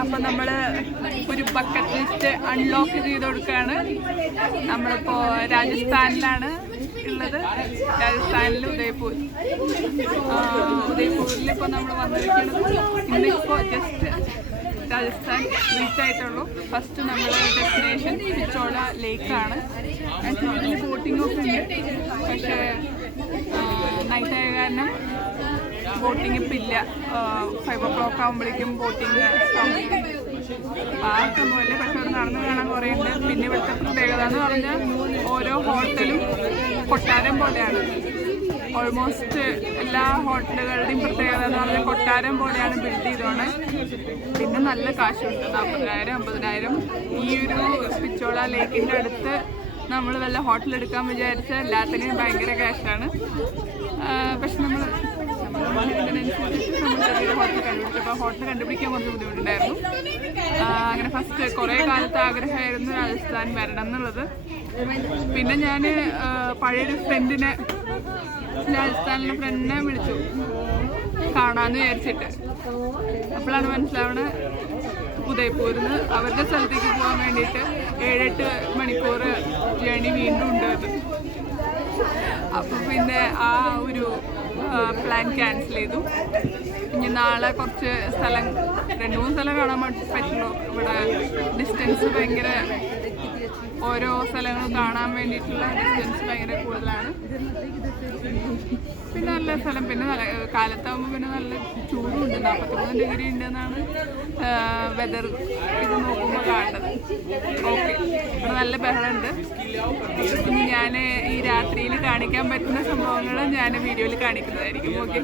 അപ്പം നമ്മൾ ഒരു ബക്കറ്റ് ലിസ്റ്റ് അൺലോക്ക് ചെയ്ത് കൊടുക്കുകയാണ്. നമ്മളിപ്പോൾ രാജസ്ഥാനിലാണ് ഉള്ളത്. രാജസ്ഥാനിൽ ഉദയ്പൂരിലിപ്പോൾ നമ്മൾ വന്നിരിക്കുന്നത്. ഇന്നിപ്പോൾ ജസ്റ്റ് രാജസ്ഥാൻ റീച്ച് ആയിട്ടുള്ളൂ. ഫസ്റ്റ് നമ്മൾ ഡെസ്റ്റിനേഷൻ പിച്ചോള ലേക്കാണ്. ആക്ച്വലി ഇതിൽ ബോട്ടിങ്ങൊക്കെ ഉണ്ട്, പക്ഷേ നൈറ്റ് ആയ കാരണം ബോട്ടിങ് ഇപ്പം ഇല്ല. 5 o'clock ആകുമ്പോഴേക്കും ബോട്ടിങ് ആർക്കും പോലെ. പക്ഷെ അത് നടന്നു കാണാൻ കുറേ ഉണ്ട്. പിന്നെ ഇവിടുത്തെ പ്രത്യേകത എന്ന് പറഞ്ഞാൽ ഓരോ ഹോട്ടലും കൊട്ടാരം പോലെയാണ്. ഓൾമോസ്റ്റ് എല്ലാ ഹോട്ടലുകളുടെയും പ്രത്യേകത എന്ന് പറഞ്ഞാൽ കൊട്ടാരം പോലെയാണ് ബിൽഡ് ചെയ്തോണ്ട്. പിന്നെ നല്ല കാശുണ്ട്, 40,000 50,000. ഈ ഒരു പിച്ചോള ലേക്കിൻ്റെ അടുത്ത് നമ്മൾ വല്ല ഹോട്ടൽ എടുക്കാൻ വിചാരിച്ചാൽ എല്ലാത്തിനും ഭയങ്കര ക്യാഷാണ്. പക്ഷെ നമ്മൾ ഇതിനനുസരിച്ച് നമ്മൾ ചെറിയൊരു ഹോട്ടൽ കണ്ടുപിടിച്ചപ്പോൾ ഹോട്ടൽ കണ്ടുപിടിക്കാൻ കുറച്ച് ബുദ്ധിമുട്ടുണ്ടായിരുന്നു. അങ്ങനെ ഫസ്റ്റ് കുറേ കാലത്ത് ആഗ്രഹമായിരുന്നു രാജസ്ഥാൻ വരണം എന്നുള്ളത്. പിന്നെ ഞാൻ പഴയൊരു ഫ്രണ്ടിനെ, രാജസ്ഥാനിലെ ഫ്രണ്ടിനെ വിളിച്ചു കാണാമെന്ന് വിചാരിച്ചിട്ട്. അപ്പോഴാണ് മനസ്സിലാവണത് ഉദയ്പൂരിൽ നിന്ന് അവരുടെ സ്ഥലത്തേക്ക് പോകാൻ വേണ്ടിയിട്ട് 7-8 മണിക്കൂർ ജേണി വീണ്ടും ഉണ്ട് അത്. അപ്പോൾ പിന്നെ ആ ഒരു പ്ലാൻ ക്യാൻസൽ ചെയ്തു. ഇനി നാളെ കുറച്ച് സ്ഥലം 2-3 സ്ഥലം കാണാൻ പറ്റുള്ളൂ. ഇവിടെ ഡിസ്റ്റൻസ് ഭയങ്കര, ഓരോ സ്ഥലങ്ങളും കാണാൻ വേണ്ടിയിട്ടുള്ള ഡിസ്റ്റൻസ് ഭയങ്കര കൂടുതലാണ്. പിന്നെ നല്ല സ്ഥലം. പിന്നെ കാലത്താകുമ്പോൾ പിന്നെ നല്ല ചൂടുണ്ട്, 43 ഡിഗ്രി ഉണ്ടെന്നാണ് വെതർ ഇത് നോക്കുമ്പോൾ കാണുന്നത്. ഓക്കെ, ഇവിടെ നല്ല ബഹളമുണ്ട്. ഇനി ഞാൻ ഈ രാത്രിയിൽ കാണിക്കാൻ പറ്റുന്ന സംഭവങ്ങൾ ഞാൻ വീഡിയോയിൽ കാണിക്കുന്നതായിരിക്കും. ഓക്കെ.